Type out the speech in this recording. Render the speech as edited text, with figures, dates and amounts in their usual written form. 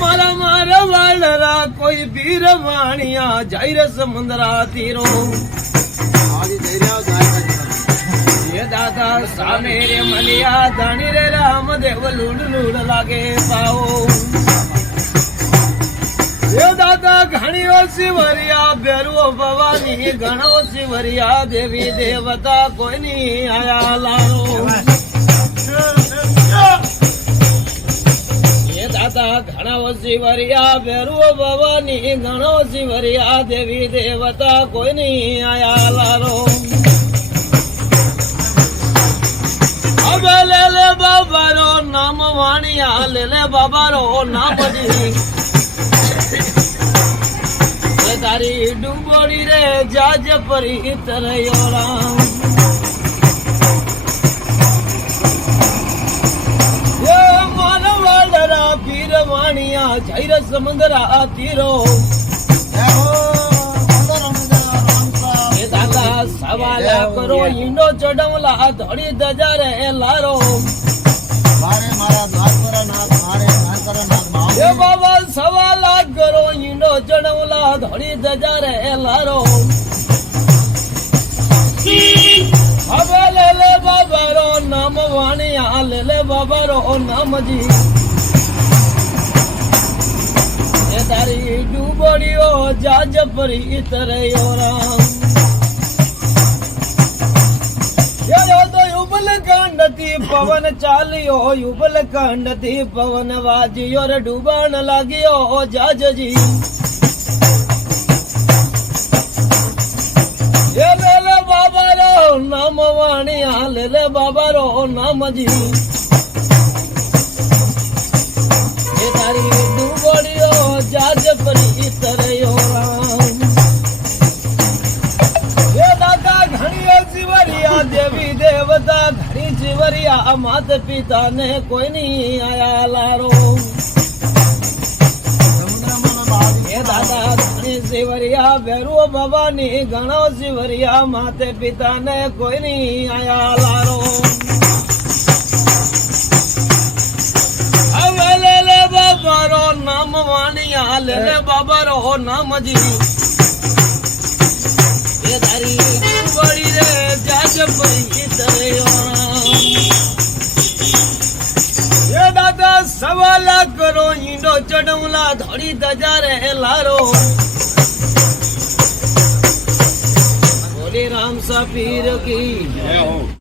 मारा मारा वालरा कोई वीर वाणिया जाहिर समुद्रा तीरो ये दादा सामे रे मलिया दानी रे राम देव लूड लूड लागे पाओ ये दादा घणियो शिवरिया बेरुओ भवानी घणो शिवरिया देवी देवता कोई नहीं आया लारो ये दादा घणो शिवरिया बेरुओ भवानी घणो शिवरिया देवी देवता कोई नहीं आया लारो अब ले ले बाबा रो नाम वाणिया ले ले बाबा रो नाम जी तारी डूबोड़ी रे जाज परी तरयो राम ये मानवालरा पीर वाणिया जाहिर समुद्रा तीरो ये दादा सवाला करो इंडो चढ़वला धड़ी दजा रे लारो ये बाबा सवाला करो इंडो चढ़वला धड़ी दजा रे लारो अब ले ले बाबा रो नाम वाणिया ले ले बाबा रो नाम जी ये तारी डूबड़ियो जाज परी तरयो राम तो युबल कांडती पवन चालियो युबल कांडती पवन वाजियो रे डूबन लागियो जाज जी ये ले ले बाबा रो नाम वाणिया ले ले बाबा रो नाम जी ये तारी डूबड़ियो जाज परी तरयो राम ये दादा घणियो शिवरिया देवी देवता घड़ी शिवरिया मात पिता ने कोई नहीं आया लारो ये दादा घणी शिवरिया भैरू भवानी घणो शिवरिया माते पिता ने कोई नहीं आया लारो अब ले ले बाबा रो नाम वाणिया ले ले बाबा रो नाम जी ये तारी बड़ी रे जाज परी तरयो ये दादा सवाला करो इंडो चढ़वला धड़ी दजा रे लारो बोले राम सा पीर की